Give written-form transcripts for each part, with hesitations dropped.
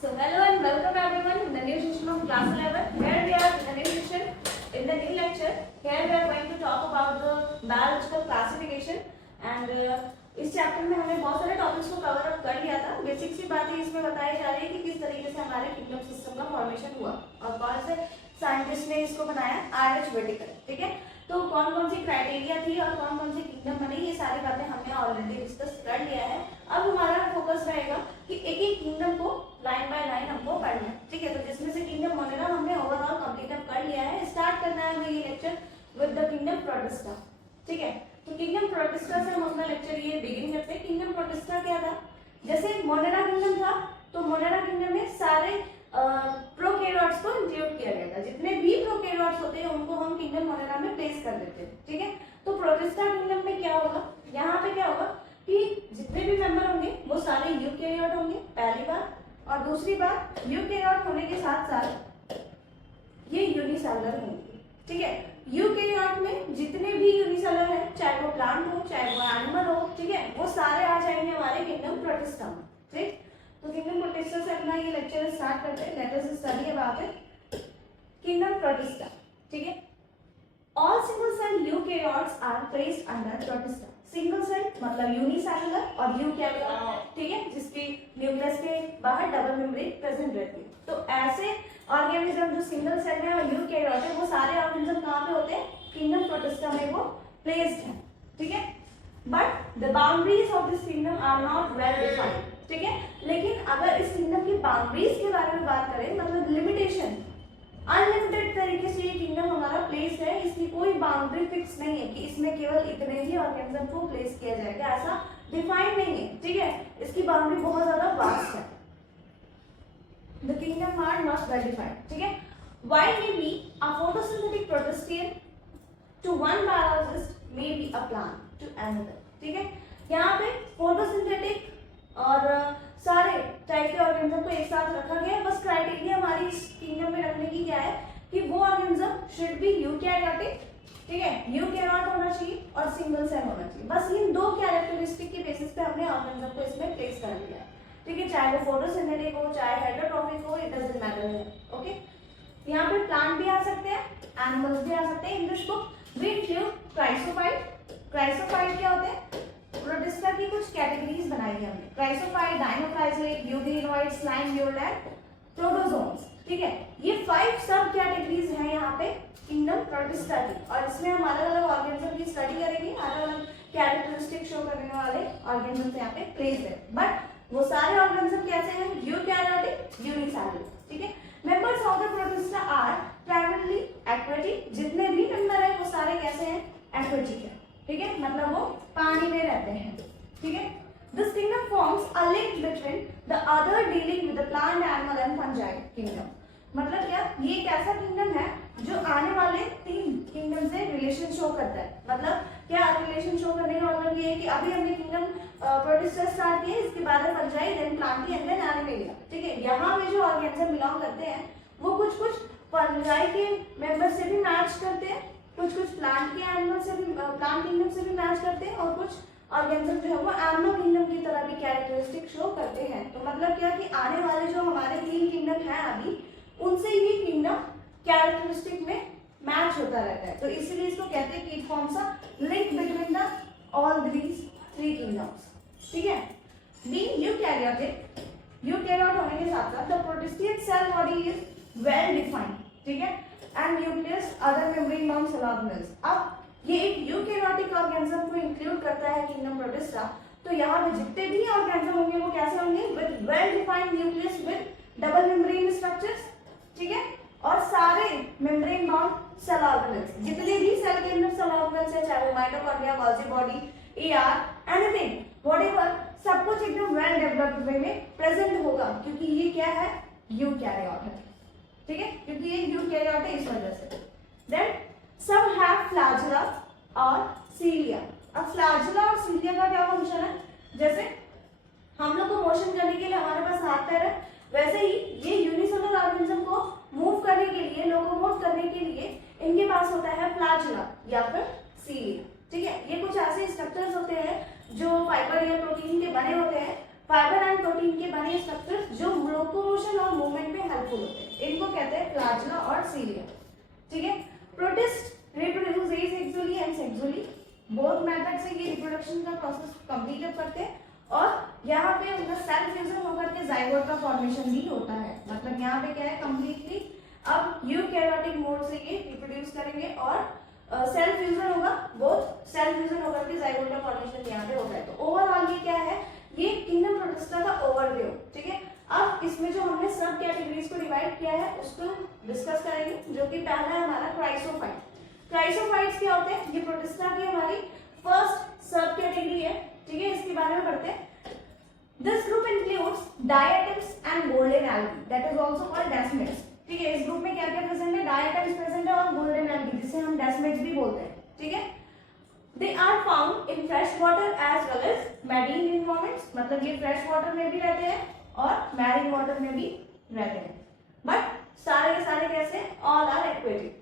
So hello and welcome everyone in the new session of class 11. Here we are in the new session. In the new lecture, here we are going to talk about the biological classification and इस chapter में हमने बहुत सारे topics को cover up कर लिया था। Basic सी बातें इसमें बताई जा रही है कि किस तरीके से हमारे किंगडम सिस्टम का फॉर्मेशन हुआ और कौन से साइंटिस्ट ने इसको बनाया, आर.एच. व्हिटेकर। ठीक है, तो कौन कौन सी क्राइटेरिया थी और कौन कौन सी किंगडम बनी, ये सारी बातें हमने ऑलरेडी डिस्कस कर लिया है। अब हमारा फोकस रहेगा कि एक एक किंगडम को लाइन बाय लाइन हमको पढ़ना है। ठीक है, तो जिसमें से किंगडम मोनेरा हमने ओवरऑल कंप्लीट अप कर लिया है। स्टार्ट करना है हमें ये lecture with the kingdom Protista. ठीक है, तो किंगडम प्रोटिस्टा से हम अपना लेक्चर ये बिगिन करते हैं। किंगडम प्रोटिस्टा क्या था? जैसे मोनेरा किंगडम था तो मोनेरा किंगडम में सारे प्रोकैरियोट्स को इंक्लूड किया गया था। जितने भी प्रोकैरियोट्स होते हैं उनको हम किंगडम मोनेरा में प्लेस कर देते हैं। ठीक है, तो प्रोटिस्टा किंगडम में क्या होगा, यहाँ पे क्या होगा कि जितने भी मेंबर होंगे वो सारे यूकैरियोट होंगे, पहली बात। और दूसरी बात, यूकैरियोट होने के साथ साथ ये यूनिसेलुलर होंगे। ठीक है, यूकैरियोट में जितने भी यूनिसेलुलर है, चाहे वो प्लांट हो चाहे वो एनिमल हो, ठीक है, वो सारे आ जाएंगे हमारे किंगडम प्रोटिस्टा में। ठीक, तो किंगडम प्रोटिस्टा से अपना ये लेक्चर स्टार्ट करते हैं। Let us study about it. Kingdom Protista. ठीक है, all single cell eukaryotes are placed under Protista. Single cell मतलब यूनिसेलुलर और यूकैरियोट, ठीक है, जिसकी न्यूक्लियस के बाहर डबल मेम्ब्रेन प्रेजेंट रहती है। तो ऐसे ऑर्गेनिज्म जो सिंगल सेल है और यूकैरियोट है, वो सारे ऑर्गेनिज्म कहाँ पे होते हैं? किंगडम प्रोटिस्टा में वो प्लेस्ड है। ठीक है, but the boundaries of this kingdom are not well defined. ठीक है, लेकिन अगर इस किंगडम की बाउंड्रीज के बारे में बात करें, मतलब लिमिटेशन, अनलिमिटेड तरीके से ये किंगडम हमारा प्लेस है। इसकी कोई बाउंड्री फिक्स नहीं है कि इसमें केवल इतने ही ऑर्गेनिज्म को प्लेस किया जाएगा, ऐसा डिफाइंड नहीं है। ठीक है, इसकी बाउंड्री बहुत ज्यादा वास्ट है। The kingdom are not well defined. ठीक है, why may be a photosynthetic protistan to one biologist may be a plant to another. ठीक है, यहाँ पे फोटोसिंथेटिक और सारे टाइप के ऑर्गेनिज्म को एक साथ रखा गया। बस क्राइटेरिया हमारी इस किंगडम में रखने की क्या है कि वो ऑर्गेनिज्म शुड बी यूकैरियोटिक। ठीक है, यूकैरियोट होना चाहिए और सिंगल सेल होना चाहिए। बस इन दो कैरेक्टरिस्टिक के बेसिस पे हमने ऑर्गेनिज्म को इसमें प्लेस कर दिया। ठीक है, चाहे वो फोटोसिंथेटिक हो चाहे हेटेरोट्रॉफिक हो, इट डजंट मैटर। ओके, यहाँ पे प्लांट भी आ सकते हैं, एनिमल्स भी आ सकते हैं। In this book we include chrysophyte. Chrysophyte क्या होते हैं? प्रोटिस्टा की कुछ कैटेगरीज बनाई है हमने। क्राइसोफाइट, डायनोक्राइसोइड, यूकेरियोट, स्लाइम, यूरोलैट, प्रोटोजोन्स। ठीक है, ये 5 सब कैटेगरीज हैं यहाँ पे किंगडम प्रोटिस्टा की, और इसमें हम अलग अलग ऑर्गेनिज्म की स्टडी करेंगे। अलग अलग कैरेक्टरिस्टिक शो करने वाले ऑर्गेनिज्म यहाँ पे प्लेस है, बट वो सारे ऑर्गेनिज्म कैसे हैं? Eukaryotic, unicellular. ठीक है, members of the Protista are primarily aquatic. जितने भी मेंबर है वो सारे कैसे हैं? एक्वेटिक है। ठीक है, मतलब वो पानी में रहते हैं। ठीक है, this kingdom forms a link between the other dealing with the plant, animal and fungi kingdom. मतलब क्या, ये एक ऐसा किंगडम है जो आने वाले 3 किंगडम से रिलेशन शो करता है। मतलब क्या रिलेशन शो करने का मतलब ये है कि अभी हमने किंगडम प्रोटिस्टा स्टार्ट किया, इसके बाद fungi, then plantae and then animalia. ठीक है, यहाँ पे जो ऑर्गेनिज्म बिलोंग करते हैं वो कुछ फंजाई के मेंबर से भी मैच करते हैं, कुछ प्लांट के एनिमल से भी, प्लांट किंगडम से भी मैच करते हैं, और कुछ ऑर्गेनिज्म जो है वो एनिमल किंगडम की तरह भी कैरेक्टरिस्टिक शो करते हैं। तो मतलब क्या कि आने वाले जो हमारे 3 किंगडम हैं अभी, उनसे ये किंगडम कैरेक्टरिस्टिक में मैच होता रहता है। तो इसीलिए इसको कहते हैं कि it forms a link between the all these 3 kingdoms. ठीक है, बीइंग यूकैरियोटिक, यूकैरियोट होने के साथ साथ the protistan cell body is well defined. ठीक है, and nucleus other membrane bound cell organelles. अब ये एक यूकैरियोटिक ऑर्गेनिज्म को इंक्लूड करता है किंगडम प्रोटिस्टा। तो यहाँ पे जितने भी ऑर्गेनिज्म होंगे वो कैसे होंगे? With well defined nucleus with double membrane structures. ठीक है, और सारे मेम्ब्रेन बाउंड सेल ऑर्गेनेल्स, जितने भी सेल के अंदर सेल ऑर्गेनेल्स है, चाहे वो mitochondria, Golgi body, AR, anything, whatever, सब कुछ एकदम वेल डेवलप्ड वे में प्रेजेंट होगा, क्योंकि ये क्या है? यूकैरियोट है। ठीक है, क्योंकि ये यूकैरियोट है इस वजह से। देन सब हैव फ्लैजुला और सीलिया। अब फ्लैजुला और सीलिया का क्या फंक्शन है? जैसे हम लोग को मोशन करने के लिए हमारे पास हाथ पैर है, वैसे ही ये यूनिसेलुलर ऑर्गेनिज्म को मूव करने के लिए, लोकोमोट करने के लिए इनके पास होता है फ्लैजुला या फिर सीलिया। ठीक है, ये कुछ ऐसे स्ट्रक्चर्स होते हैं जो फाइबर या प्रोटीन के बने होते हैं। फाइबर एंड प्रोटीन के बने स्ट्रक्चर्स जो लोकोमोशन और मूवमेंट में हेल्पफुल होते हैं। इनको कहते हैं फ्लैजुला और सीलिया। ठीक है, protist reproduce asexually and sexually, both method से ये रिप्रोडक्शन का प्रोसेस कंप्लीट करते हैं और यहाँ पे उनका सेल फ्यूजन होकर के जाइगोट का फॉर्मेशन भी होता है। मतलब यहाँ पे क्या है, कंप्लीटली अब यूकैरियोटिक मोड से ये रिप्रोड्यूस करेंगे और सेल फ्यूजन होगा, बोथ सेल फ्यूजन होकर के जाइगोट का फॉर्मेशन यहाँ पे होता है। तो ओवरऑल ये क्या है, ये किंगडम प्रोटिस्टा का ओवरव्यू। ठीक है, अब इसमें जो हमने सब कैटेगरीज को डिवाइड किया है उसको डिस्कस करेंगे, जो कि पहला है हमारा क्राइसोफाइट। क्राइसोफाइट्स क्या होते हैं, ये प्रोटिस्टा की हमारी फर्स्ट सब कैटेगरी है। ठीक है, इसके बारे में पढ़ते हैं। This group includes diatoms and golden algae, that is also called desmids. ठीक है, इस ग्रुप में क्या क्या प्रेजेंट है, डायटम्स प्रेजेंट है और गोल्डन एल्गी, जिसे हम डेस्मिड्स भी बोलते हैं। ठीक है, they are found in fresh water as well as marine environments, मतलब ये फ्रेश वाटर में भी रहते हैं और मैरीन वाटर में भी रहते हैं, बट सारे के सारे कैसे, all are aquatic.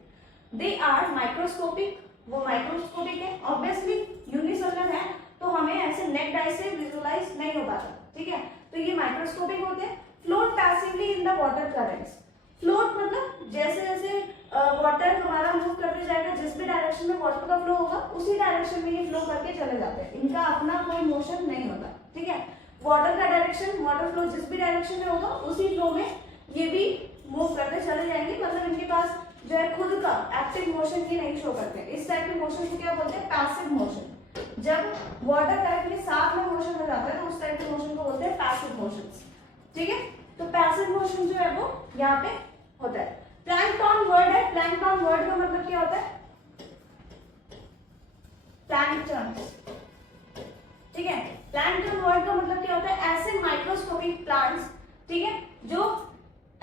They are microscopic, वो माइक्रोस्कोपिक है, ऑब्वियसली यूनिसेलुलर है तो हमें ऐसे नेक्ड आई से विजुअलाइज नहीं हो पाता। ठीक है, तो ये माइक्रोस्कोपिक होते हैं। Float passively in the water currents, float मतलब जैसे जैसे वाटर हमारा मूव करते जाएगा, जिस भी डायरेक्शन में वाटर का फ्लो होगा उसी डायरेक्शन में ये फ्लो करके चले जाते हैं, इनका अपना कोई मोशन नहीं होता। ठीक है, वाटर का डायरेक्शन, वाटर फ्लो जिस भी डायरेक्शन में होगा उसी फ्लो में ये भी मूव करते चले जाएंगे, मतलब इनके पास जो है खुद का एक्टिव मोशन ये नहीं शो करते। इस टाइप के मोशन को क्या बोलते हैं, पैसिव मोशन। जब वाटर डायरेक्टली साथ में मोशन हो जाता है तो उस टाइप के मोशन को बोलते हैं पैसिव मोशंस। ठीक है, तो पैसिव मोशन जो है वो यहाँ पे होता है। प्लैंकटन वर्ड है, प्लैंकटन वर्ड का मतलब क्या होता है, प्लैंकटन। ठीक है, प्लैंकटन वर्ड का मतलब क्या होता है, ऐसे माइक्रोस्कोपिक प्लांट्स, ठीक है, जो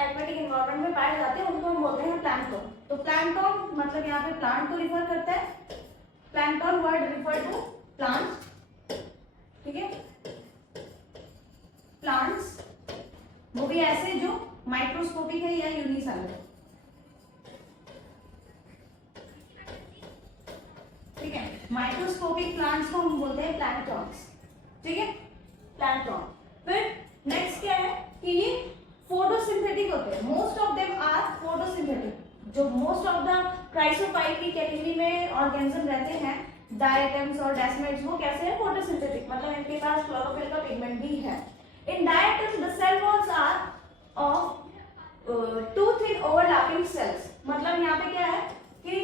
एक्वेटिक एनवायरनमेंट में पाए जाते हैं उनको हम बोलते हैं प्लैंकटन। तो प्लैंकटन मतलब यहाँ पे प्लांट को रिफर करता है, plankton word refer to plants. ठीक है, प्लांट्स वो भी ऐसे जो माइक्रोस्कोपिक है या यूनिसेलुलर। ठीक है, माइक्रोस्कोपिक प्लांट्स को हम बोलते हैं प्लैंकटन्स। ठीक है, प्लैंकटन। फिर नेक्स्ट क्या है कि ये फोटोसिंथेटिक होते हैं, most of them are photosynthetic. जो मोस्ट ऑफ द क्राइसोफाइट की कैटेगरी में ऑर्गेनिज्म रहते हैं, डायटम्स और डेस्मिड्स, वो कैसे हैं, फोटोसिंथेटिक, मतलब इनके पास क्लोरोफिल का पिगमेंट भी है। In diatoms the cell walls are of two thin overlapping cells, मतलब यहाँ पे क्या है कि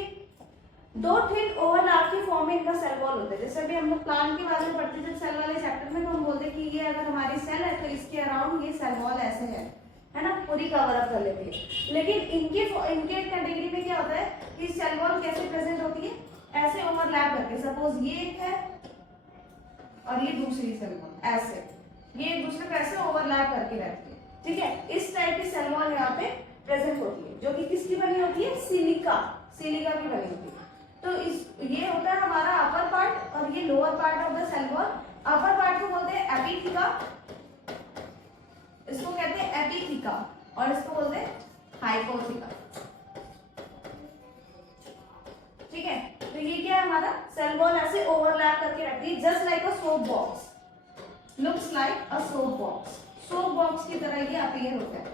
दो थिन ओवरलैप के फॉर्म में इनका सेल वॉल होता है। जैसे भी हम लोग प्लांट के बारे में पढ़ते थे सेल वाले चैप्टर में, तो हम बोलते हैं कि ये अगर हमारी सेल है तो इसके अराउंड ये सेल वॉल ऐसे है ना, पूरी कवर अप कर लेती है। लेकिन इनके कैटेगरी में क्या होता है कि सेल वॉल कैसे प्रेजेंट होती है, ऐसे ओवरलैप करके। सपोज ये एक है और ये दूसरी सेल वॉल, ऐसे ये एक दूसरे को ऐसे ओवरलैप करके रहती है। ठीक है, इस टाइप की सेल वॉल यहाँ पे प्रेजेंट होती है, जो कि किसकी बनी होती है, सिलिका की बनी होती है। तो ये होता है हमारा अपर पार्ट और ये lower part of the cell wall. Upper part को बोलते हैं एपिथीका, इसको कहते हैं एपिथीका, और इसको बोलते हैं हाइपोथीका। ठीक है, तो ये क्या है हमारा सेल वॉल ऐसे ओवरलैप करके रखती है, just like a soap box, looks like a soap box. Soap box की तरह ये अपीयर होता है।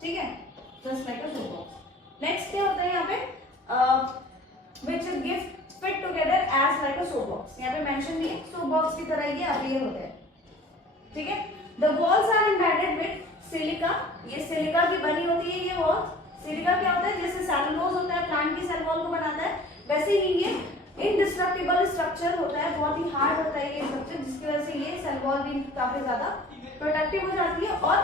ठीक है, just like a soap box. Next क्या होता है यहाँ पे, which give fit together as like a soap box, यहाँ पे मेंशन नहीं है, सोप बॉक्स की तरह ये अपीयर होता है। ठीक है, the walls are embedded with silica, ये सिलिका की बनी होती है ये वॉल। सिलिका क्या होता है, जैसे सेलुलोज होता है प्लांट की सेल वॉल को बनाता है, वैसे ही ये इंडिस्ट्रक्टिबल स्ट्रक्चर होता है, बहुत ही हार्ड होता है ये स्ट्रक्चर, जिसकी वजह से ये सेल वॉल भी काफी ज्यादा प्रोटेक्टिव हो जाती है। और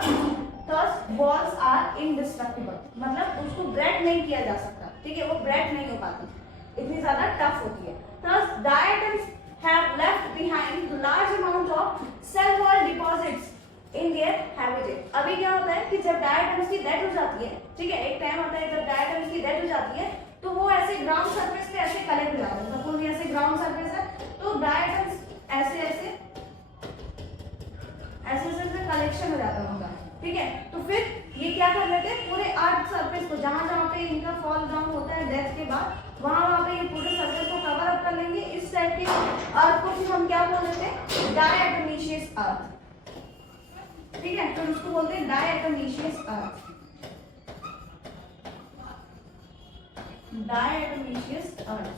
thus walls are indestructible, मतलब उसको ब्रेक नहीं किया जा सकता। ठीक है, वो ब्रेक नहीं हो पाती, इतनी ज्यादा टफ होती है। Thus diatoms have left behind large amount of cell wall deposits in their habitat। अभी क्या होता है कि जब डायटम्स की डेथ हो जाती है, ठीक है, एक टाइम आता है जब डायटम्स की डेथ हो जाती है तो वो ऐसे ग्राउंड सरफेस पे ऐसे कलेक्ट हो जाते हैं। सपोज ये ऐसे ग्राउंड सरफेस है तो डायटम्स ऐसे ऐसे कलेक्शन हो जाता है उनका। ठीक है, तो फिर ये क्या कर लेते हैं, पूरे अर्थ सरफेस को, जहां जहां पे इनका फॉल डाउन होता है डेथ के बाद, वहां पे ये पूरे सरफेस को कवर अप कर लेंगे। इस टाइप के अर्थ को फिर हम क्या बोल देते हैं, डायटोमिशियस अर्थ। ठीक है, फिर उसको बोलते हैं डायटोमीशियस अर्थ, डायटोमीशियस अर्थ।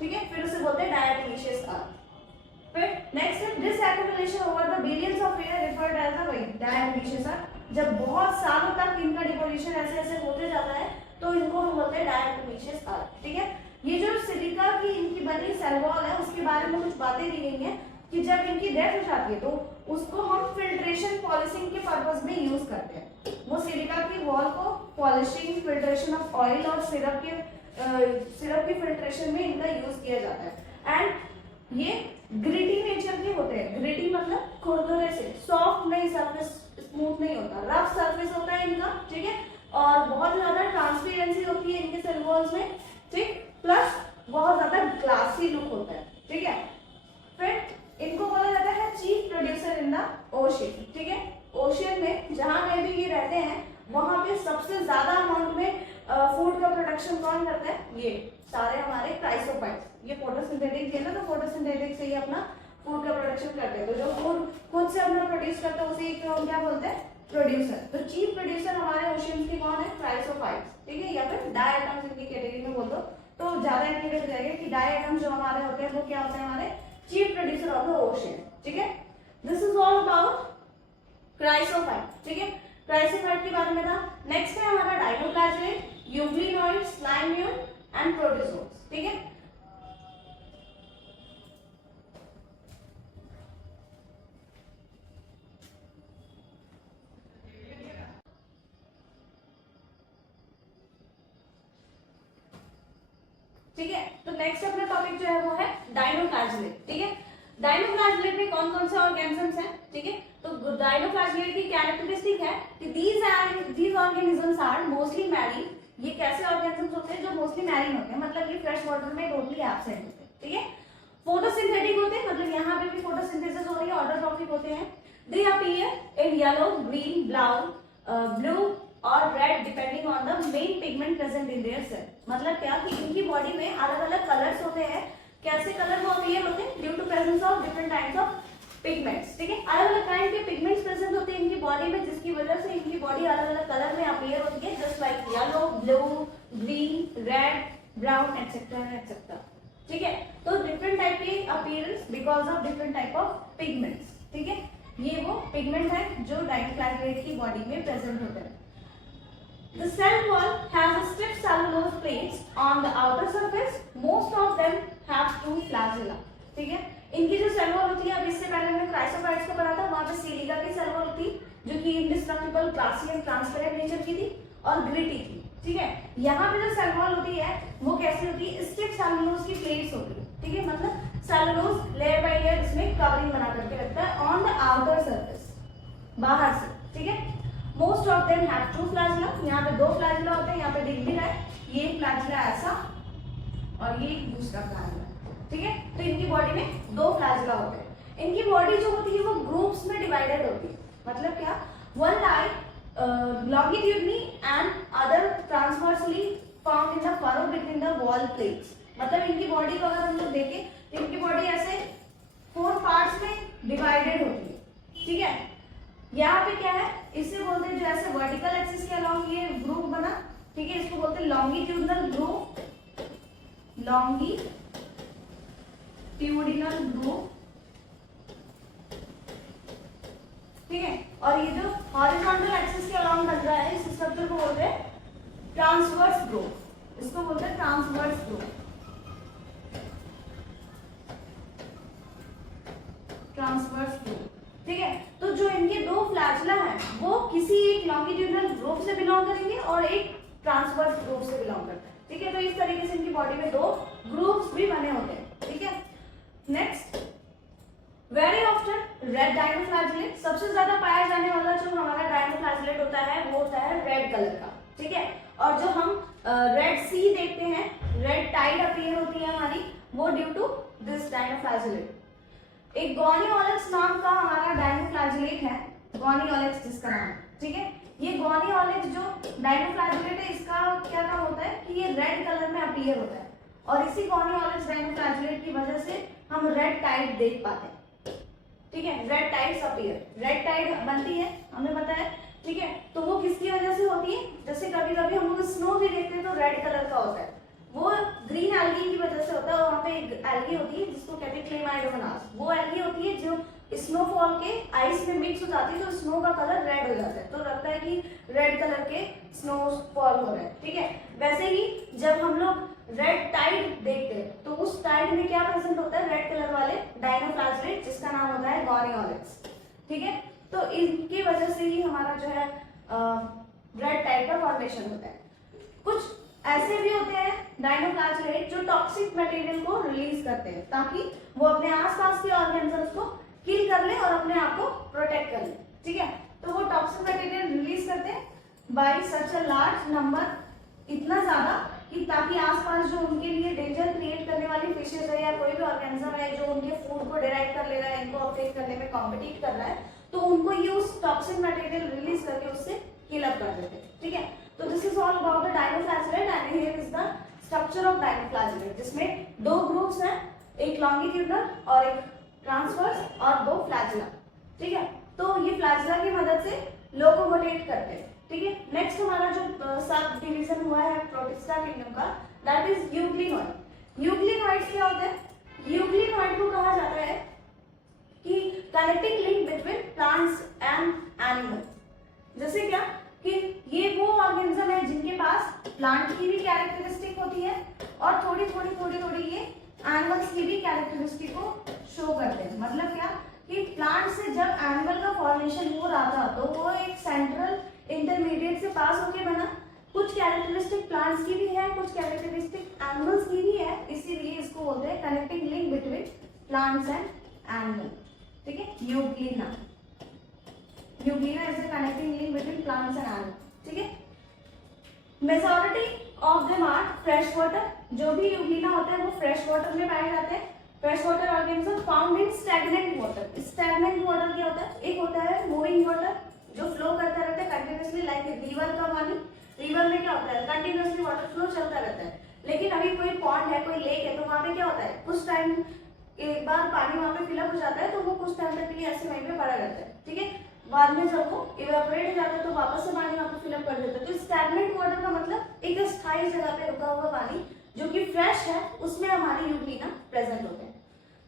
ठीक है, फिर उसे बोलते हैं डायटोमीशियस अर्थ। फिर नेक्स्ट है this accumulation over the billions of year referred as the diatomaceous earth. जब बहुत सालों तक इनका डिपोजिशन ऐसे ऐसे होते जाता है तो इनको हम बोलते हैं डायटोमीशियस अर्थ। ठीक है, ये जो सिलिका की इनकी बनी सेल वॉल है उसके बारे में कुछ बातें दी गई हैं कि जब इनकी डेथ हो जाती है तो उसको हम फिल्ट्रेशन पॉलिशिंग के पर्पस में यूज करते हैं। वो सिलिका की वॉल को पॉलिशिंग, फिल्ट्रेशन ऑफ ऑयल और सिरप की फिल्ट्रेशन में इनका यूज किया जाता है। एंड ये ग्रिटी नेचर के होते हैं। ग्रिटी मतलब खुरदुरे से, सॉफ्ट नहीं, सरफेस स्मूथ नहीं होता, रफ सरफेस होता है इनका। ठीक है, और बहुत ज्यादा ट्रांसपेरेंसी होती है इनके सेल वॉल्स में। ठीक, प्लस बहुत ज्यादा ग्लासी लुक होता है। ठीक है, फिर इनको बोला जाता है chief producer in the ocean. ठीक है, ओशियन में जहां में भी ये रहते हैं वहां पे सबसे ज्यादा अमाउंट में फूड का प्रोडक्शन कौन करता है? ये सारे हमारे क्राइसोफाइट्स। ये फोटोसिंथेटिक है ना, तो फोटोसिंथेटिक से ही अपना फूड का प्रोडक्शन करते हैं। तो जो फूड खुद से अपना प्रोड्यूस करता है उसे हम क्या बोलते हैं? प्रोड्यूसर। तो चीफ प्रोड्यूसर हमारे ओशियंस के कौन है? क्राइसोफाइट्स। ठीक है, या फिर डायटम्स इनकी कैटेगरी में बोल दो तो ज्यादा एक्यूरेट हो जाएगा कि डायटम्स जो हमारे होते हैं वो क्या होते हैं? हमारे chief producer of the ocean. ठीक है, this is all about chrysophyte. ठीक है, क्राइसोफाइट के बारे में था। नेक्स्ट है हमारा डायनोप्लाज्मिड, यूग्लिनोइड, स्लाइम्यूल एंड प्रोटोजोन्स। ठीक है, ठीक है, तो नेक्स्ट अपना टॉपिक जो है वो है डायनोप्लाज्मिड। ठीक है, डायनोप्लाज्मिड में कौन कौन से ऑर्गेनिजम्स हैं? ठीक है, तो डायनोप्लाज्मिड की कैरेक्टरिस्टिक है कि these organisms are mostly marine। ये कैसे ऑर्गेनिजम्स होते हैं? जो मोस्टली मैरीन होते हैं, मतलब ये फ्रेश वाटर में टोटली एब्सेंट होते हैं। ठीक है, फोटोसिंथेटिक होते हैं, मतलब यहाँ पे भी फोटोसिंथेसिस हो रही है, ऑटोट्रॉफिक होते हैं। They appear in yellow, green, brown, blue और red depending on the main pigment present in their cell. मतलब क्या कि इनकी बॉडी में अलग अलग कलर्स होते हैं। कैसे कलर वो अपीयर होते हैं? Due to presence of different types of pigments. ठीक है, अलग अलग काइंड के पिगमेंट्स प्रेजेंट होते हैं इनकी बॉडी में, जिसकी वजह से इनकी बॉडी अलग अलग कलर में अपीयर होती है, just like yellow, blue, green, red, brown etcetera etcetera. ठीक है, तो डिफरेंट टाइप की appearance because of different type of pigments. ठीक है, ये वो पिगमेंट है जो डायनोप्लाज्मिड की बॉडी में प्रेजेंट होते हैं। The cell wall has a stiff cellulose plates on the outer surface. Most of them have two flagella. ठीक है, इनकी जो सेल वॉल होती है, अब इससे पहले हमने क्राइसोफाइट्स को पढ़ा था, वहां पे सिलिका की सेल वॉल थी जो कि indestructible, glassy and transparent nature की थी और ग्रिटी थी। ठीक है, यहाँ पे जो सेल वॉल होती है वो कैसी होती है? स्टिफ सेलुलोज की प्लेट्स होती है। ठीक है, मतलब सेलुलोज लेयर बाय लेयर इसमें कवरिंग बना करके रखता है ऑन द आउटर सरफेस, बाहर से। ठीक है, most of them have two flagella. यहाँ पे दो फ्लैजिला होते हैं, यहाँ पे दिख भी रहा है, ये फ्लैजिला ऐसा और ये दूसरा फ्लैजिला। ठीक है, तो इनकी बॉडी में दो फ्लैजिला होते हैं। इनकी बॉडी जो होती है वो ग्रुप्स में डिवाइडेड होती है। मतलब क्या? One lie longitudinally and other transversely found in the furrow between the wall plates. मतलब इनकी बॉडी को अगर हम लोग देखें तो इनकी बॉडी ऐसे 4 पार्ट्स में डिवाइडेड होती है। ठीक है, यहाँ पे क्या है? इसे बोलते हैं जो ऐसे वर्टिकल एक्सिस के अलोंग ये ग्रुप बना। ठीक है, इसको बोलते हैं लॉन्गिट्यूडिनल ग्रुप, लॉन्गिट्यूडिनल ग्रुप। ठीक है, और ये जो हॉरिजॉन्टल एक्सिस के अलोंग बन रहा है इस स्ट्रक्चर को बोलते हैं ट्रांसवर्स ग्रुप। इसको बोलते हैं ट्रांसवर्स ग्रुप, ट्रांसवर्स ग्रुप। ठीक है, तो जो इनके दो फ्लैजिला हैं वो किसी एक लॉन्गिट्यूडिनल ग्रुप से बिलोंग करेंगे और एक ट्रांसवर्स ग्रुप से बिलोंग करते हैं। ठीक है, तो इस तरीके से इनकी बॉडी में दो ग्रुप्स भी बने होते हैं। ठीक है, next, very often red dinoflagellate. सबसे ज्यादा पाया जाने वाला जो हमारा डायनोफ्लैजिलेट होता है वो होता है रेड कलर का। ठीक है, और जो हम रेड सी देखते हैं, रेड टाइड अपीयर होती है हमारी, वो ड्यू टू दिस डायनोफ्लैजिलेट। एक गॉनियोलेक्स नाम का हमारा डायनोफ्लैजिलेट है, गॉनियोलेक्स जिसका नाम। ठीक है, ये गॉनियोलेक्स जो डायनोफ्लैजिलेट है इसका क्या काम होता है कि ये रेड कलर में अपीयर होता है और इसी गॉनियोलेक्स डायनोफ्लैजिलेट की वजह से हम रेड टाइड देख पाते हैं। ठीक है, red tides appear, red tide बनती है हमें पता है, ठीक है। तो वो किसकी वजह से होती है, जैसे कभी कभी हम लोग स्नो भी देखते हैं तो रेड कलर का होता है, वो ग्रीन एल्गी की वजह से होता है। वहाँ पे एक एल्गी होती है जिसको कहते हैं क्लेमाइडोमोनास, वो एल्गी होती है जो स्नोफॉल के आइस में मिक्स हो जाती है तो स्नो का कलर रेड हो जाता है, तो लगता है कि रेड कलर के स्नोफॉल हो रहे हैं, ठीक है। वैसे ही जब हम लोग रेड टाइड देखते हैं तो उस टाइड में क्या प्रेजेंट होता है, रेड कलर वाले डायनोफ्लाजलेट जिसका नाम होता है गॉर्नियोलिड्स, ठीक है। तो इनकी वजह से ही हमारा जो है रेड टाइड का फॉर्मेशन होता है। कुछ ऐसे भी होते हैं डायनोफ्लाजलेट जो टॉक्सिक मटेरियल को रिलीज करते हैं ताकि वो अपने आसपास के ऑर्गेनिजम्स को किल कर ले और अपने आप को प्रोटेक्ट कर ले, ठीक है। तो वो टॉक्सिक मटेरियल रिलीज करते हैं bye such a large number, इतना ज्यादा कि ताकि आसपास जो उनके लिए डेंजर क्रिएट करने वाली फिशेज है या कोई भी ऑर्गेनिज्म है जो उनके फूड को डिराइव कर ले रहा है, इनको ऑब्टेन करने में कॉम्पिटिट कर रहा है, तो उनको ये उस टॉक्सिक मटेरियल रिलीज करके उससे किल अप कर देते हैं, ठीक है। तो this is all about the dinoflagellate and here is the structure of dinoflagellate, जिसमें दो ग्रुप्स हैं, एक लॉन्गिट्यूडनल और एक ट्रांसवर्स और दो फ्लैजिला, ठीक है। तो ये फ्लैजिला की मदद से लोकोमोटेट करते हैं, ठीक है। नेक्स्ट हमारा जो सब डिवीजन हुआ है प्रोटिस्टा किंगडम का, दैट इज यूग्लिनॉइड। यूग्लिनॉइड्स क्या होते हैं, यूग्लिनॉइड को कहा जाता है कि connecting link between plants and animal. जैसे क्या कि ये वो ऑर्गेनिज्म है जिनके पास प्लांट की भी कैरेक्टरिस्टिक होती है और थोड़ी थोड़ी ये एनिमल्स की भी कैरेक्टरिस्टिक को शो करते हैं। मतलब क्या कि प्लांट से जब एनिमल का फॉर्मेशन हो रहा था तो वो एक सेंट्रल इंटरमीडिएट से पास होके बना, कुछ कैरेक्टरिस्टिक प्लांट्स की भी है, कुछ कैरेक्टरिस्टिक एनिमल्स की भी है, इसीलिए इसको बोलते हैं connecting link between plants and animal, ठीक है। Euglena, Euglena is the connecting link between plants and animal, ठीक है। Majority of them are fresh water, जो भी यूग्लिना होता है वो फ्रेश वाटर में पाए जाते हैं। Fresh water organism found in stagnant water. Stagnant water क्या होता है, एक होता है मूविंग वाटर जो फ्लो करता रहता है कंटिन्यूअसली, लाइक रिवर का पानी, रिवर में क्या होता है कंटिन्यूअसली वाटर फ्लो चलता रहता है। लेकिन अभी कोई पॉन्ड है, कोई लेक है, तो वहां पे क्या होता है कुछ टाइम एक बार पानी वहां पे फिलअप हो जाता है तो वो कुछ टाइम तक के लिए ऐसे वहीं पे पड़ा रहता है, ठीक है। बाद में जब वो इवेपोरेट हो जाता है तो वापस से पानी वहां पे फिलअप कर देता है। तो स्टैग्नेंट वाटर का मतलब एक स्थायी जगह पे रुका हुआ पानी जो कि फ्रेश है, उसमें हमारी यूग्लिना प्रेजेंट होते हैं,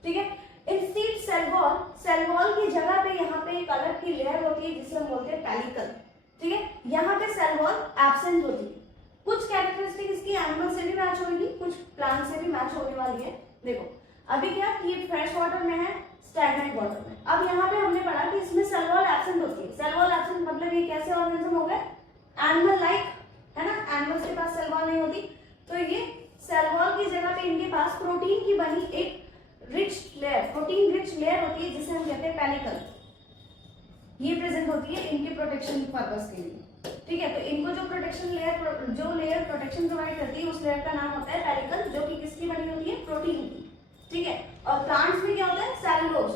ठीक है। Instead cell wall, cell wall की जगह पे यहाँ पे एक अलग की लेयर होती है जिसे हम बोलते हैं पेलिकल, ठीक है। यहाँ पे सेल वॉल एब्सेंट होती है। कुछ कैरेक्टरिस्टिक इसकी एनिमल से भी मैच होगी, कुछ प्लांट से भी मैच होने वाली है। देखो अभी क्या कि ये फ्रेश वाटर में है, स्टैग्नेंट वाटर में। अब यहाँ पे हमने पढ़ा कि इसमें सेल वॉल एब्सेंट होती है। सेल वॉल एब्सेंट मतलब ये कैसे ऑर्गेनिज्म हो गए, एनिमल लाइक, है ना। एनिमल्स के पास सेल वॉल नहीं होती, तो ये सेल वॉल की जगह पे इनके पास प्रोटीन की बनी एक rich layer, protein rich layer होती है जिसे हम कहते हैं पेलिकल। ये प्रेजेंट होती है इनके प्रोटेक्शन पर्पस के लिए, ठीक है। तो इनको जो प्रोटेक्शन लेयर, जो लेयर प्रोटेक्शन प्रोवाइड करती है उस लेयर का नाम होता है पेलिकल, जो कि किसकी बनी होती है, प्रोटीन की, ठीक है। और प्लांट्स में क्या होता है सेलुलोज,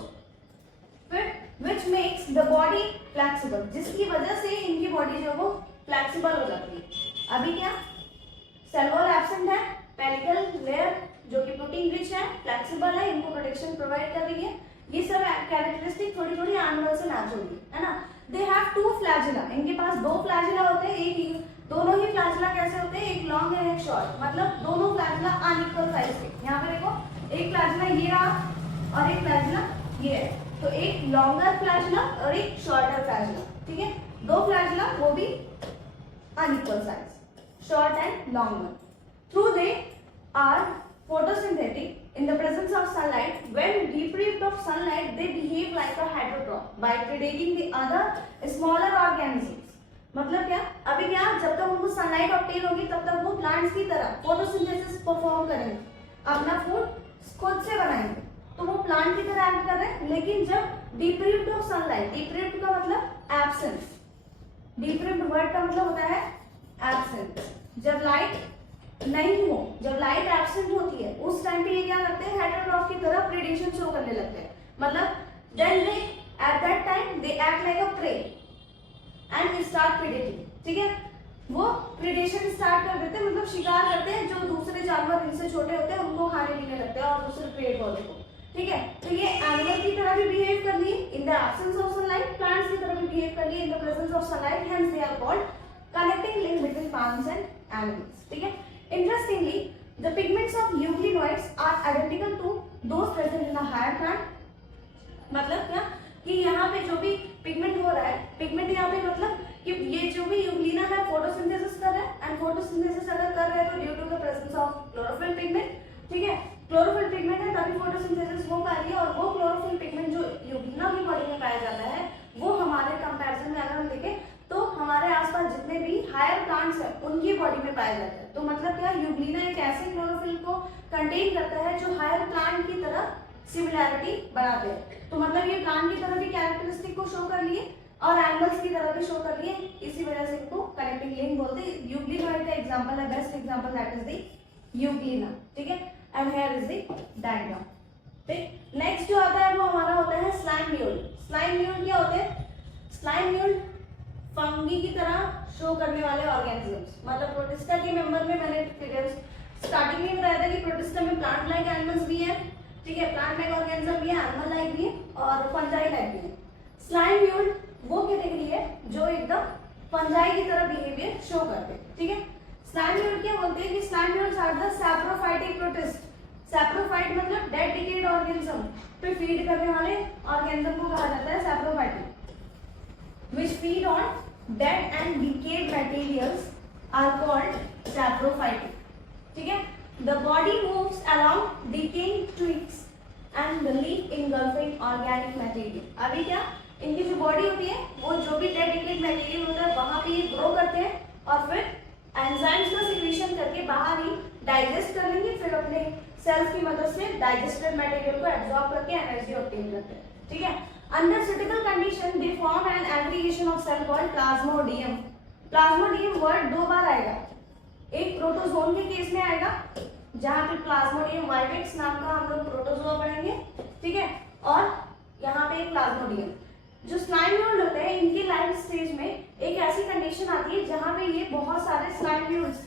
फिर which makes the body flexible, जिसकी वजह से इनकी बॉडी जो वो फ्लेक्सिबल हो जाती है। अभी क्या सेल वॉल एब्सेंट है, पेलिकल लेयर जो कि प्रोटीन रिच है, फ्लेक्सिबल है, इनको प्रोटेक्शन प्रोवाइड कर रही है। ये सब कैरेक्टरिस्टिक थोड़ी थोड़ी एनिमल से मैच होगी, है ना। दे हैव टू फ्लैजिला, इनके पास दो फ्लैजिला होते हैं, एक दोनों ही फ्लैजिला कैसे होते हैं, एक लॉन्ग है एक शॉर्ट, मतलब दोनों फ्लैजिला अनइक्वल साइज के। यहाँ पे देखो एक फ्लैजिला ये रहा और एक फ्लैजिला ये है, तो एक लॉन्गर फ्लैजिला और एक शॉर्टर फ्लैजिला, ठीक है। दो फ्लैजिला वो भी unequal size, short and long one. Through they are photosynthetic in the presence of sunlight. When deprived of sunlight, they behave like a heterotroph by predating the other smaller organisms. मतलब क्या, अभी क्या जब तक उनको sunlight obtain होगी तब तक वो प्लांट्स की तरह फोटोसिंथेसिस परफॉर्म करेंगे, अपना फूड खुद से बनाएंगे, तो वो प्लांट की तरह एक्ट कर रहे हैं। लेकिन जब डिप्रिव्ड ऑफ सनलाइट, डिप्रिव्ड का मतलब एब्सेंस, डिप्रिव्ड वर्ड का मतलब होता है एब्सेंस, जब लाइट नहीं हो, जब लाइट एब्सेंट होती है उस टाइम पे ये क्या करते हैं, हेटेरोट्रॉफ की तरह प्रेडेशन शो करने लगते हैं। मतलब then they at that time they act like a prey and start predating, ठीक है। वो प्रेडेशन स्टार्ट कर देते हैं, मतलब शिकार करते हैं, जो दूसरे जानवर इनसे छोटे होते हैं उनको खाने पीने लगते हैं और दूसरे प्रे पौधे को, ठीक है। तो ये एनिमल की तरह भी बिहेव कर लिए in the absence of sunlight, plants की तरह भी बिहेव कर लिए in the presence of sunlight, hence they are called connecting link between plants and animals. ठीक है। Interestingly the pigments of euglenoids are identical to those present in the higher plant. मतलब क्या कि यहाँ पे जो भी पिगमेंट हो रहा है, पिगमेंट यहाँ पे मतलब कि ये जो भी यूग्लिना है फोटोसिंथेसिस कर रहा है, एंड फोटोसिंथेसिस अगर कर रहा है तो due to the presence of chlorophyll pigment. ठीक है। क्लोरोफिल पिगमेंट है तभी फोटोसिंथेसिस हो पा रही है, और वो क्लोरोफिल पिगमेंट जो यूग्लिना की बॉडी में पाया जाता है वो हमारे कंपैरिजन में अगर हम देखें तो हमारे आसपास जितने भी हायर प्लांट्स हैं उनकी बॉडी में पाया जाता है। तो मतलब क्या, यूग्लिना एक ऐसे क्लोरोफिल को कंटेन करता है जो हायर प्लांट की तरह सिमिलैरिटी बनाते हैं। तो मतलब ये प्लांट की तरह भी कैरेक्टरिस्टिक को शो कर लिए और एनिमल्स की तरह भी शो कर लिए, इसी वजह से इनको कनेक्टिंग लिंक बोलते हैं। यूग्लिनोइड का एग्जांपल है, best example that is the Euglena. ठीक है। And here is the diagram. ठीक। नेक्स्ट जो आता है वो हमारा होता है स्लाइम म्यूल। स्लाइम म्यूल क्या होते हैं? स्लाइम म्यूल फंगी की तरह शो करने वाले ऑर्गेनिजम्स। मतलब प्रोटिस्टा के मेंबर में मैंने स्टार्टिंग में बताया था कि प्रोटिस्टा में प्लांट लाइक एनिमल्स भी है। ठीक है। प्लांट लाइक ऑर्गेनिज्म भी है, एनिमल लाइक भी है और फंजाई लाइक भी है। स्लाइम म्यूल वो कैटेगरी है जो एकदम फंजाई की तरह बिहेवियर शो करते हैं। ठीक है। स्लाइम म्यूल क्या बोलते हैं कि slime moulds are the saprophytic protist. Saprophyte मतलब डेड डिकेड ऑर्गेनिज्म पे फीड करने वाले ऑर्गेनिज्म को कहा जाता है saprophytic, which feed on dead and decayed materials are called saprophytic. ठीक है। The body moves along decaying twigs and the leaf engulfing organic material. अभी क्या, इनकी जो बॉडी होती है वो जो भी डेड डिकेड मटेरियल होता है वहां पे ये ग्रो करते हैं और फिर एंजाइम्स का सिक्रीशन करके बाहर ही डाइजेस्ट कर लेंगे, फिर अपने सेल्स की मदद से डाइजेस्टेड मटेरियल को एब्जॉर्ब करके एनर्जी ऑब्टेन करते हैं। ठीक है। Under suitable condition, they form an aggregation of cell called plasmodium. Plasmodium word दो बार आएगा, एक प्रोटोजोन के केस में आएगा जहाँ पे प्लाज्मोडियम वाइवेक्स नाम का हम लोग प्रोटोजोआ पढ़ेंगे। ठीक है। और यहाँ पे एक प्लाज्मोडियम। जो स्लाइम म्यूल होते हैं इनकी लाइफ स्टेज में एक ऐसी कंडीशन आती है जहाँ पे ये बहुत सारे स्लाइम म्यूल्स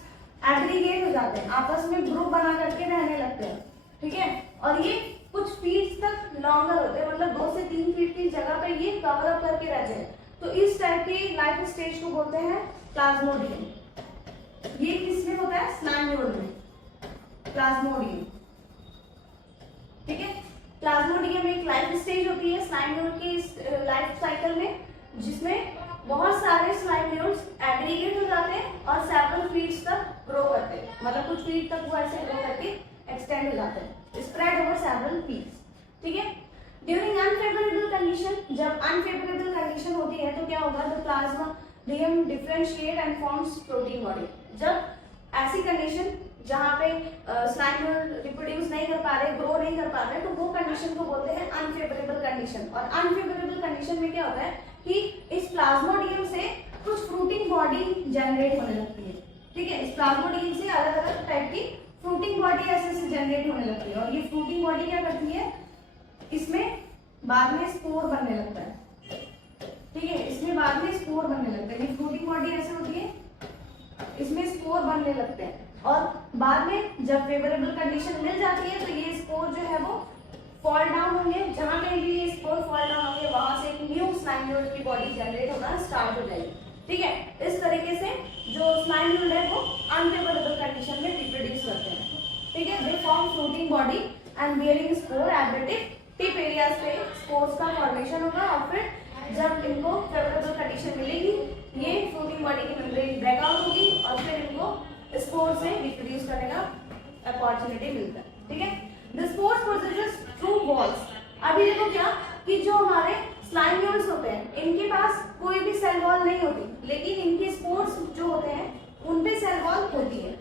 एग्रीगेट हो जाते हैं, आपस में ग्रुप बना करके रहने लगते हैं। ठीक है। और ये कुछ फीट तक लॉन्गर होते हैं, मतलब 2 से 3 फीट की जगह पे ये कवर अप करके रहते हैं। तो इस टाइप की लाइफ स्टेज को बोलते हैं प्लाज्मोडियम। ये किसमें होता है? स्लाइम म्यूल में, प्लाज्मोडियम। ठीक है। प्लाज्मोडियम एक लाइफ स्टेज होती है स्लाइम म्यूल की लाइफ साइकिल में, जिसमें बहुत सारे स्लाइम म्यूल्स एग्रीगेट हो जाते हैं और सेवरल फीट्स तक ग्रो करते हैं, मतलब कुछ फीट तक वो ऐसे ग्रो करके एक्सटेंड हो जाते हैं, स्प्रेड ओवर सेवरल फीट्स। ठीक है। ड्यूरिंग अनफेवरेबल कंडीशन, जब अनफेवरेबल कंडीशन होती है तो क्या होगा, the plasmodium differentiate and forms protein body. जब ऐसी कंडीशन जहाँ पे स्लाइम म्यूल रिप्रोड्यूस नहीं कर पा रहे, ग्रो नहीं कर पा रहे, तो वो कंडीशन को बोलते हैं अनफेवरेबल कंडीशन। और अनफेवरेबल कंडीशन में क्या होता है कि इस प्लाज्मोडियम से कुछ फ्रूटिंग बॉडी जनरेट होने लगती है। ठीक है। इस प्लाज्मोडियम से अलग अलग टाइप की फ्रूटिंग बॉडी ऐसे से जनरेट होने लगती है, और ये फ्रूटिंग बॉडी क्या करती है, इसमें बाद में स्पोर बनने लगता है। ठीक है। इसमें बाद में स्पोर बनने लगता है। ये फ्रूटिंग बॉडी ऐसे होती है, इसमें स्पोर बनने लगते हैं, और बाद में जब फेवरेबल कंडीशन मिल जाती है तो ये स्पोर जो है वो फॉल डाउन होंगे, जहां पे भी ये स्पोर फॉल डाउन होंगे वहां से एक न्यू स्लाइम म्यूल की बॉडी जनरेट होना स्टार्ट हो जाएगी। ठीक है। इस तरीके से जो स्लाइम म्यूल है वो अनफेवरेबल कंडीशन में रिप्रोड्यूस करते हैं। ठीक है। They form fruiting body and bearing spore at the tip areas पे स्पोर्स का फॉर्मेशन होगा, और फिर जब इनको फेवरेबल कंडीशन मिलेगी ये फ्रूटिंग बॉडी की मेम्ब्रेन ब्रेकआउट होगी और फिर इनको स्पोर से रिप्रोड्यूस करने का अपॉर्चुनिटी मिलता है। ठीक है। The spores possesses through walls. अभी देखो क्या कि जो हमारे स्लाइम म्यूल्स होते हैं इनके पास कोई भी सेल वॉल नहीं होती, लेकिन इनके स्पोर्स जो होते हैं उन पे सेल वॉल होती है।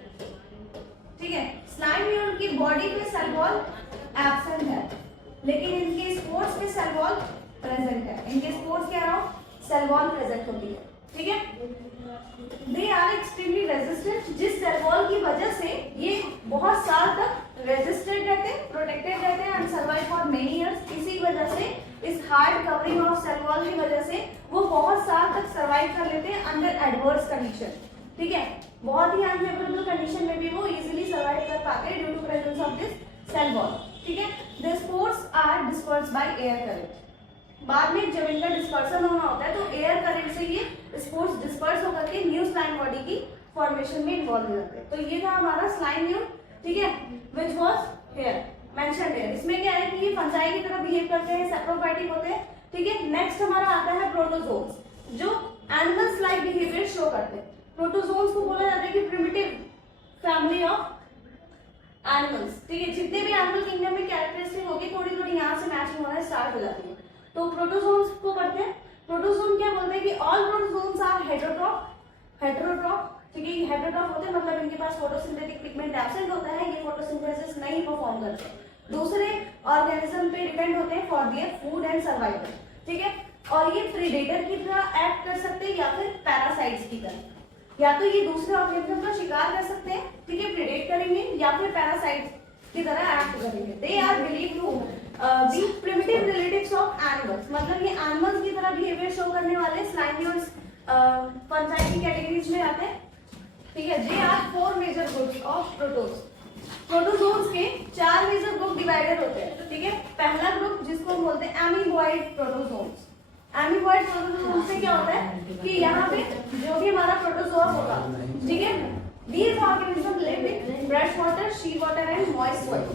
ठीक है। स्लाइम म्यूल की बॉडी पे सेल वॉल एब्सेंट है, लेकिन इनके स्पोर्स पे सेल वॉल प्रेजेंट है। इनके स्पोर्स के अराउंड सेल वॉल प्रेजेंट होती है। ठीक है। दे आर एक्सट्रीमली रेजिस्टेंट, जिस सेल वॉल की वजह से ये बहुत साल तक रेजिस्टेंट रहते हैं, प्रोटेक्टेड रहते हैं and survive for many years. इसी वजह से इस hard covering of cell wall की वजह से वो बहुत साल तक सर्वाइव कर लेते हैं अंडर एडवर्स कंडीशन। ठीक है। बहुत ही अनफेवरेबल कंडीशन में भी वो इजीली सर्वाइव कर पाते हैं due to presence of this cell wall. ठीक है। The spores are disperse by air current. बाद में जब इनका डिस्पर्सन होना होता है तो एयर करंट से ये स्पोर्स डिस्पर्स होकर के न्यू स्लाइम बॉडी की फॉर्मेशन में इन्वॉल्व हो जाते हैं। तो ये था हमारा स्लाइम न्यू, ठीक है, which was here mention here. इसमें क्या है कि ये फंजाई की तरह बिहेव करते हैं, सेप्रोफाइटिक होते हैं, ठीक है। नेक्स्ट हमारा आता है प्रोटोजोन्स, जो एनिमल्स लाइक बिहेवियर शो करते हैं। प्रोटोजोन्स को बोला जाता है कि प्रिमिटिव फैमिली ऑफ एनिमल्स, ठीक है। जितने भी एनिमल किंगडम में कैरेक्टरिस्टिक होगी थोड़ी थोड़ी यहाँ से मैचिंग होना स्टार्ट हो जाती है। तो प्रोटोजोन्स को पढ़ते हैं। प्रोटोजोन क्या बोलते हैं कि ऑल प्रोटोजोन्स आर हेटेरोट्रॉफ, ठीक है। हेटेरोट्रॉफ होते हैं मतलब इनके पास फोटोसिंथेटिक पिगमेंट एब्सेंट होता है, ये फोटोसिंथेसिस नहीं परफॉर्म करते, दूसरे ऑर्गेनिज्म पे डिपेंड होते हैं for their food and survival, ठीक है। और ये प्रेडेटर की तरह एक्ट कर सकते हैं या फिर पैरासाइट्स की तरह। या तो ये दूसरे ऑर्गेनिज्म का शिकार कर सकते हैं, ठीक है, प्रेडेट करेंगे, या फिर पैरासाइट्स की तरह एक्ट करेंगे। They are believe to be primitive relatives of animals, मतलब ये एनिमल्स की तरह बिहेवियर शो करने वाले स्लाइमियर्स फंजाई की कैटेगरीज में आते हैं, ठीक है। They are 4 major groups of protozoa. Protozoans के 4 मेजर ग्रुप डिवाइडेड होते हैं, ठीक है। पहला ग्रुप जिसको हम बोलते हैं एमीबॉइड प्रोटोजोन्स। एमीबॉइड प्रोटोजोन्स से क्या होता है कि यहाँ पे जो भी हमारा प्रोटोजोआ होगा, ठीक है, these organisms live in fresh water, sea water and moist soil।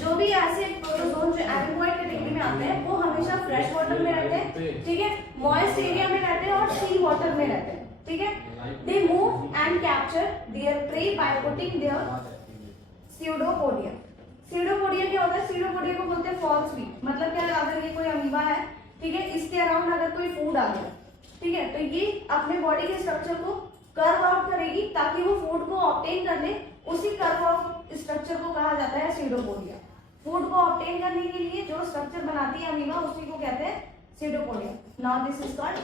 जो भी ऐसे प्रोटोजोन जो एमीबॉइड कैटेगरी में आते हैं वो हमेशा फ्रेश वाटर में रहते हैं, ठीक है, मॉइस्ट एरिया में रहते हैं और सी वाटर में रहते हैं, ठीक है। They move and capture there pray by putting their pseudopodia. Pseudopodia क्या होता है? स्यूडोपोडिया को बोलते हैं फॉल्स बीट। मतलब क्या, अगर ये कोई अमीबा है, ठीक है, इसके अराउंड अगर कोई फूड आ गया, ठीक है, तो ये अपने बॉडी के स्ट्रक्चर को कर्व आउट करेगी ताकि वो फूड को ऑब्टेन कर ले। उसी कर्व आउट स्ट्रक्चर को कहा जाता है स्यूडोपोडिया। फूड को ऑब्टेन करने के लिए जो स्ट्रक्चर बनाती है अमीबा उसी को कहते हैं pseudopodia. Now this is called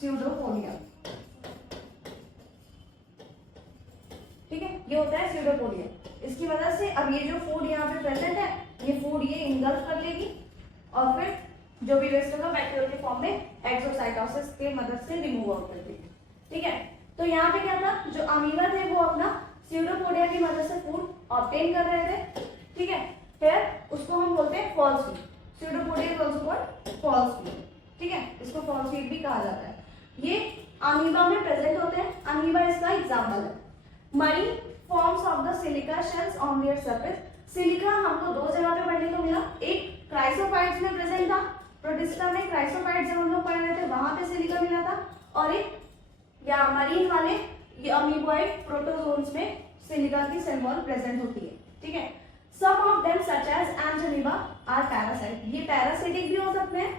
pseudopodia, ठीक है, ये होता है स्यूडोपोडिया। इसकी वजह से अब ये जो फूड यहाँ पे प्रेजेंट है, ये फूड ये इंगल्फ कर लेगी और फिर जो भी वेस्ट होगा बैक्टीरियल के फॉर्म में एक्सोसाइटोसिस के मदद से रिमूव आउट कर देगी, ठीक है। तो यहाँ पे क्या था, जो अमीबा थे वो अपना स्यूडोपोडिया की मदद से फूड ऑब्टेन कर रहे थे, ठीक है। फिर उसको हम बोलते हैं false feet. Pseudopodia is also called false feet, ठीक है, इसको फॉल्स फीड भी कहा जाता है। ये अमीबा में प्रेजेंट होते हैं। अमीबा इसका एग्जांपल है। Marine forms of the silica shells on their surface. Silica हमको 2 जगह पे पढ़ने को मिला। एक क्राइसोफाइट्स में प्रेजेंट था, प्रोटिस्टा में क्राइसोफाइट्स जब हम लोग पढ़ रहे थे वहां पे सिलिका मिला था, और एक या मरीन वाले ये अमीबॉइड प्रोटोजोन्स में सिलिका की सेल वॉल प्रेजेंट होती है, ठीक है। Some of them such as entamoeba are parasite. ये पैरासिटिक भी हो सकते हैं,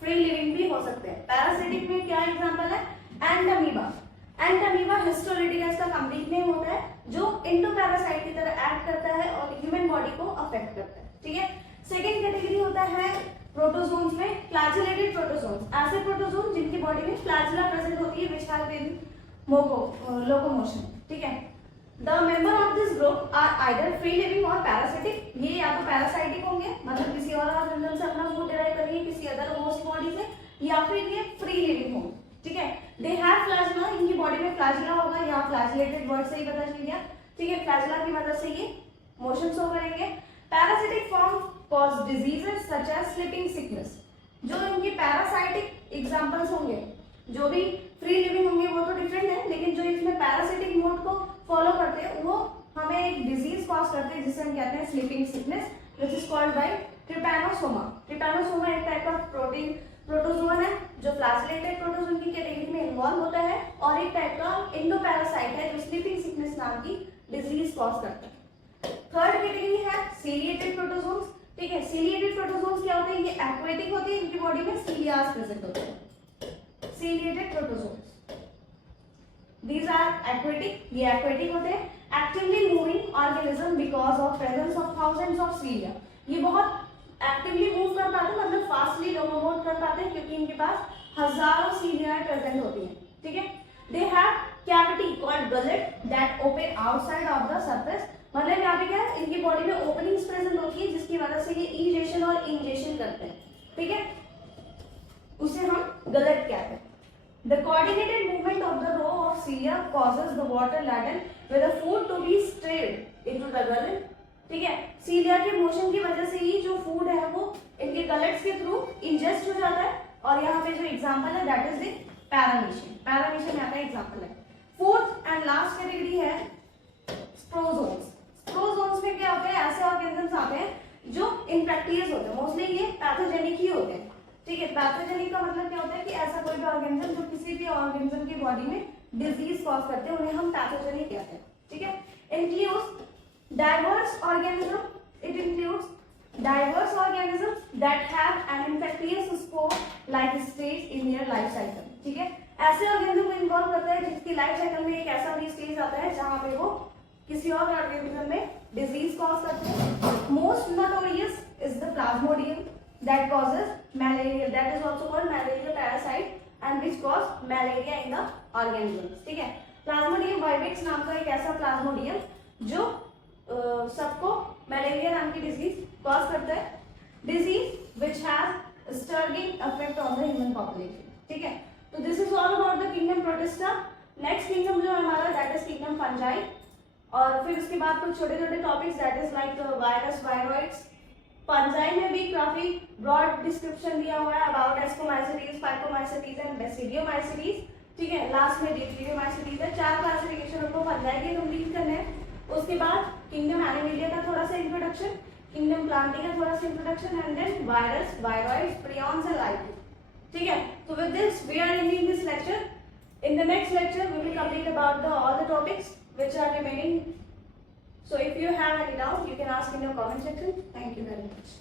फ्री लिविंग भी हो सकते हैं। पैरासिटिक में क्या एग्जांपल है? एंटोमीबा। एंटोमीबा हिस्टोलिटिकस का कंप्लीट नेम होता है, जो इंडोपैरासाइट की तरह एक्ट करता है और ह्यूमन बॉडी को अफेक्ट करता है, ठीक है। सेकेंड कैटेगरी होता है प्रोटोजोन्स में फ्लैजेलेटेड प्रोटोजोन्स। ऐसे प्रोटोजोन जिनकी बॉडी में फ्लैजेला प्रेजेंट होती है विच हैव इन लोकोमोशन, ठीक है। The member of this group are either free living और पैरासिटिक। ये या तो पैरासाइटिक होंगे, मतलब किसी और ऑर्गेनिज्म से अपना फूड डिराइव करेंगे किसी अदर होस्ट बॉडी से, या फिर ये फ्री लिविंग होंगे, ठीक है। दे हैव फ्लैजेला, इनकी बॉडी में फ्लैजेला होगा। यहाँ फ्लैजेलेटेड वर्ड से ही पता चल गया, ठीक है। फ्लैजेला की मदद से ये मोशन शो करेंगे। Parasitic form cause diseases such as sleeping sickness. जो इनके पैरासाइटिक एग्जांपल्स होंगे, जो भी फ्री लिविंग होंगे वो तो डिफरेंट है, लेकिन जो इसमें पैरासिटिक मोड को फॉलो करते हैं वो हमें एक डिजीज कॉज करते हैं जिसे हम कहते हैं sleeping sickness, which is called by Trypanosoma. Trypanosoma एक टाइप का प्रोटोजोन है जो फ्लैजेलेटेड प्रोटोजोन की कैटेगरी में इन्वॉल्व होता है, और एक टाइप का इंडोपैरासाइट है जो स्लीपिंग सिकनेस नाम की डिजीज कॉज करता है। थर्ड कैटेगरी है सीलिएटेड प्रोटोजोन्स, ठीक है। सीलिएटेड प्रोटोजोन्स क्या होते हैं? ये एक्वेटिक होते हैं, इनकी बॉडी में सीलियास प्रेजेंट होते हैं। Ciliated protozoans, these are aquatic, ये aquatic होते हैं। actively moving organism because of presence of thousands of cilia। ये बहुत एक्टिवली मूव कर पाते हैं, मतलब फास्टली लोकोमोट कर पाते हैं क्योंकि इनके पास हजारों सीलिया प्रेजेंट होती हैं, ठीक है। They have cavity called gullet that open outside of the surface. मतलब यहाँ पे क्या है, इनकी बॉडी में ओपनिंग्स प्रेजेंट होती है जिसकी वजह से ये इजेशन और इंजेशन करते हैं, ठीक है, उसे हम गलेट कहते हैं। The coordinated movement of the row of cilia causes the water ladle with the food to be stirred into the gullet, ठीक है। सीलियाक मोशन की वजह से ही जो फूड है वो इनके गलेट्स के थ्रू इंजेस्ट हो जाता है। और यहाँ पे जो एग्जाम्पल है that is the paramecium. Paramecium यहाँ का एग्जाम्पल है। फोर्थ एंड लास्ट कैटेगरी है स्प्रोजोन्स। स्प्रोजोन्स में क्या होते हैं, ऐसे ऑर्गेनिजम्स आते हैं जो इनफेक्टियस होते हैं, मोस्टली ये पैथोजेनिक ही होते हैं। ठीक है, पैथोजेनिक का मतलब क्या होता है कि ऐसा कोई भी ऑर्गेनिज्म जो किसी भी ऑर्गेनिज्म की बॉडी में डिजीज कॉज करते हैं उन्हें हम पैथोजेनिक कहते हैं। ठीक है, includes diverse organism, it includes diverse organisms that have an infectious spore like stage in their life cycle. ठीक है, ऐसे ऑर्गेनिज्म को इन्वॉल्व करता है जिसकी लाइफ साइकिल में एक ऐसा भी स्टेज आता है जहां पे वो किसी और ऑर्गेनिज्म में डिजीज कॉज करते हैं। Most notorious is the Plasmodium that causes malaria, that is also called malaria parasite and which cause malaria in the organisms। ठीक है, प्लाज्मोडियम वाइवेक्स नाम का एक ऐसा प्लाज्मोडियम जो सबको मलेरिया नाम की डिजीज कॉज करता है, disease which has staggering effect on the human population. ठीक है, तो this is all about the kingdom protista. Next kingdom जो हमारा दैट इज किंगडम फंजाई, और फिर उसके बाद कुछ छोटे छोटे topics that is like virus, viroids. Fungi में भी काफी ब्रॉड डिस्क्रिप्शन दिया हुआ है about ascomycetes, phycomycetes and basidiomycetes. ठीक है, लास्ट में डिप्लोमाइसिटीज है। 4 क्लासिफिकेशन आपको फंजाई के कंप्लीट करने हैं। उसके बाद किंगडम एनिमेलिया का थोड़ा सा इंट्रोडक्शन, किंगडम प्लांटी का थोड़ा सा introduction and then virus, viroids, prions and lichen. ठीक है, so with this we are ending this lecture. In the next lecture we will complete about all the topics which are remaining. So if you have any doubt you can ask in your comment section. Thank you very much.